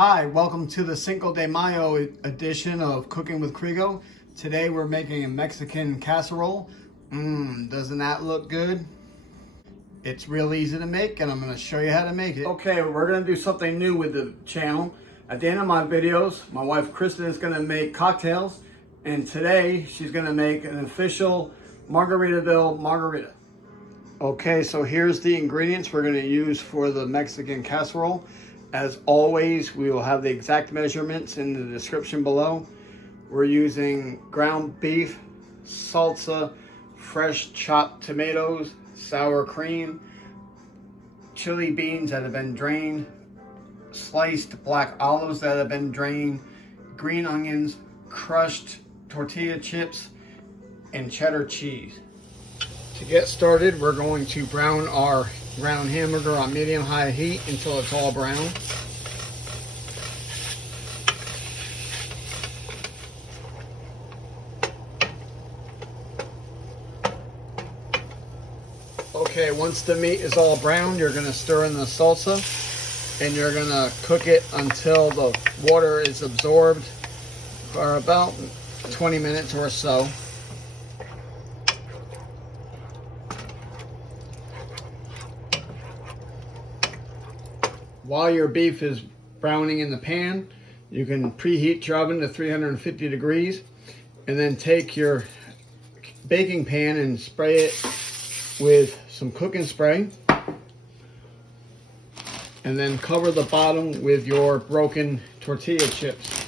Hi, welcome to the Cinco de Mayo edition of Cooking with Krigo. Today we're making a Mexican casserole. Doesn't that look good? It's real easy to make and I'm going to show you how to make it. Okay, we're going to do something new with the channel. At the end of my videos, my wife Kristen is going to make cocktails, and today she's going to make an official Margaritaville margarita. Okay, so here's the ingredients we're going to use for the Mexican casserole. As always, we will have the exact measurements in the description below. We're using ground beef, salsa, fresh chopped tomatoes, sour cream, chili beans that have been drained, sliced black olives that have been drained, green onions, crushed tortilla chips, and cheddar cheese. To get started, we're going to brown our ground hamburger on medium-high heat until it's all brown. Okay, once the meat is all brown, you're going to stir in the salsa and you're going to cook it until the water is absorbed for about 20 minutes or so. While your beef is browning in the pan, you can preheat your oven to 350 degrees and then take your baking pan and spray it with some cooking spray, and then cover the bottom with your broken tortilla chips.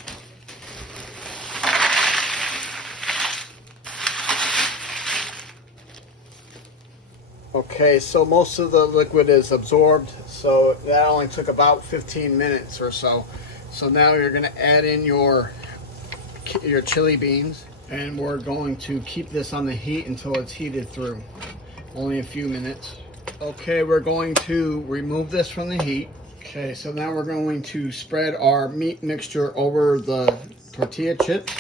Okay, so most of the liquid is absorbed, so that only took about 15 minutes or so. So now you're going to add in your chili beans, and we're going to keep this on the heat until it's heated through. Only a few minutes. Okay, we're going to remove this from the heat. Okay, so now we're going to spread our meat mixture over the tortilla chips.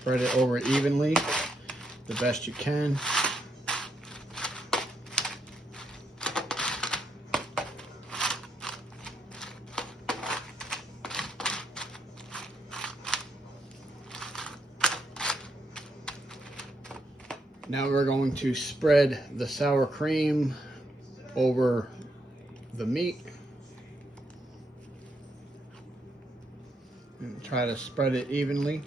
Spread it over evenly, the best you can. Now we're going to spread the sour cream over the meat and try to spread it evenly.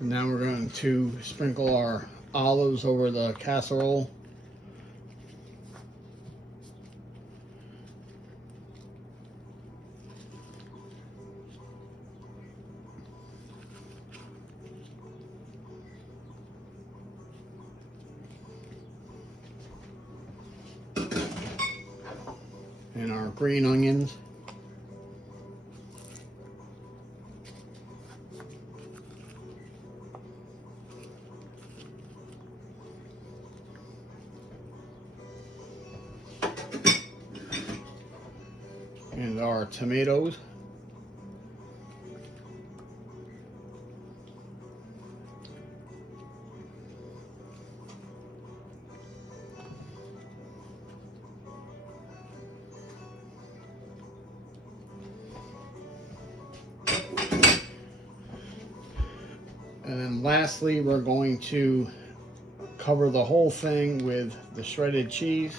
And now we're going to sprinkle our olives over the casserole. And our green onions. And our tomatoes. And then lastly, we're going to cover the whole thing with the shredded cheese.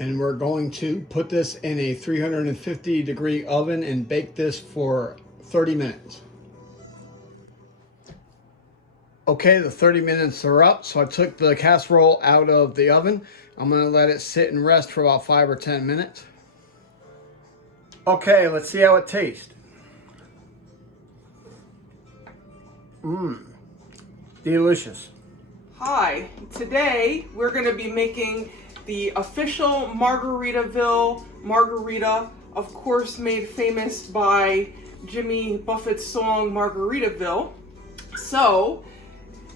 And we're going to put this in a 350-degree oven and bake this for 30 minutes. Okay, the 30 minutes are up, so I took the casserole out of the oven. I'm gonna let it sit and rest for about 5 or 10 minutes. Okay, let's see how it tastes. Delicious. Hi, today we're going to be making the official Margaritaville margarita, of course made famous by Jimmy Buffett's song Margaritaville. So,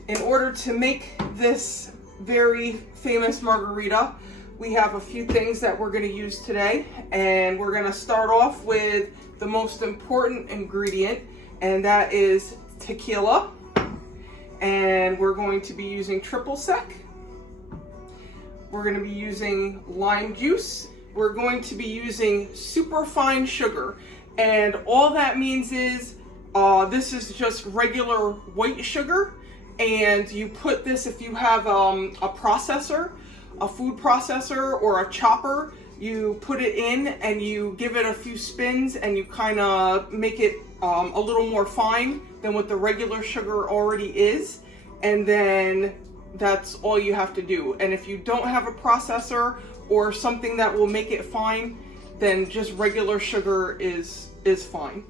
in order to make this very famous margarita, we have a few things that we're going to use today, and we're going to start off with the most important ingredient, and that is tequila. And we're going to be using triple sec. We're going to be using lime juice. We're going to be using super fine sugar. And all that means is this is just regular white sugar. And you put this, if you have a processor, a food processor or a chopper, you put it in and you give it a few spins and you kind of make it a little more fine than what the regular sugar already is, and then that's all you have to do. And if you don't have a processor or something that will make it fine, then just regular sugar is fine.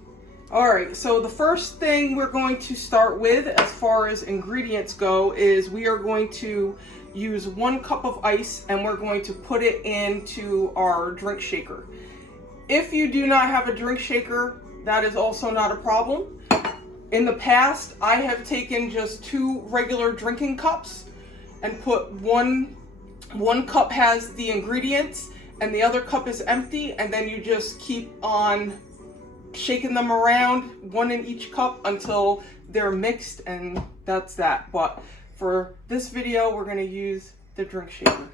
All right, so the first thing we're going to start with as far as ingredients go is we are going to use 1 cup of ice and we're going to put it into our drink shaker. If you do not have a drink shaker, that is also not a problem. In the past, I have taken just 2 regular drinking cups and put one cup has the ingredients and the other cup is empty, and then you just keep on shaking them around, 1 in each cup until they're mixed, and that's that. But for this video, we're going to use the drink shaker.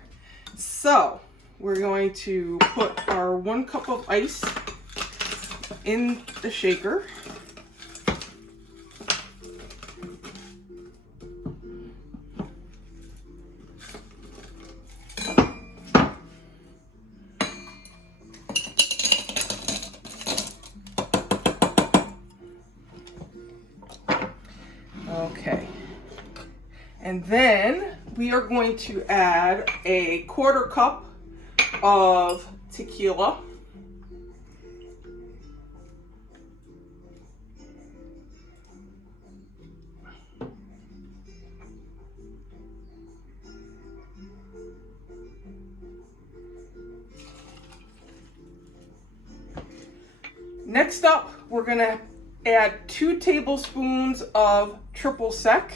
So we're going to put our 1 cup of ice in the shaker. Okay, and then we are going to add a 1/4 cup of tequila. Next up, we're going to add 2 tablespoons of triple sec.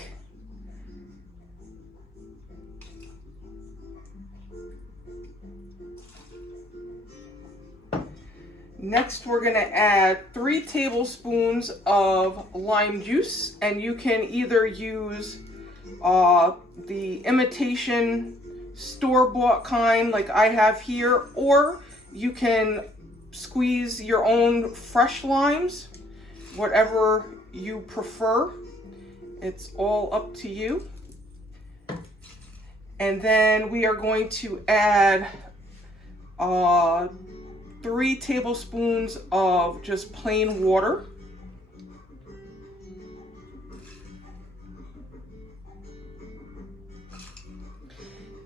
Next, we're going to add 3 tablespoons of lime juice, and you can either use the imitation store-bought kind like I have here, or you can squeeze your own fresh limes, whatever you prefer. It's all up to you. And then we are going to add 3 tablespoons of just plain water.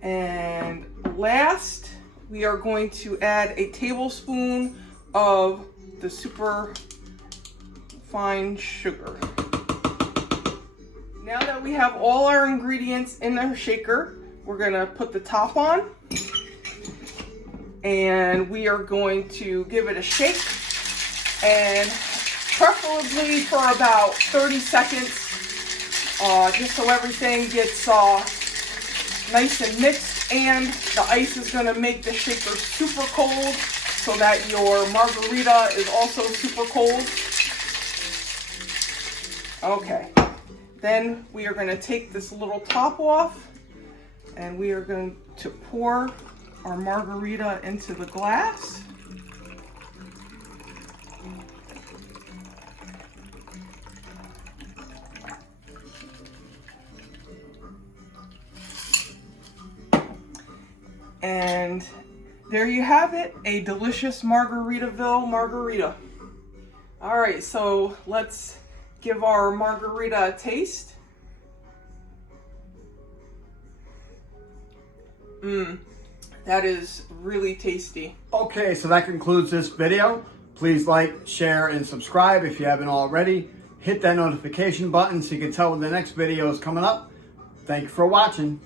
And last, we are going to add a tablespoon of the super fine sugar. Now that we have all our ingredients in our shaker, we're gonna put the top on, and we are going to give it a shake, and preferably for about 30 seconds, just so everything gets nice and mixed, and the ice is gonna make the shaker super cold so that your margarita is also super cold. Okay, then we are gonna take this little top off, and we are going to pour our margarita into the glass. And there you have it, a delicious Margaritaville margarita. All right, so let's give our margarita a taste. That is really tasty. Okay, so that concludes this video. Please like, share, and subscribe if you haven't already. Hit that notification button so you can tell when the next video is coming up. Thank you for watching.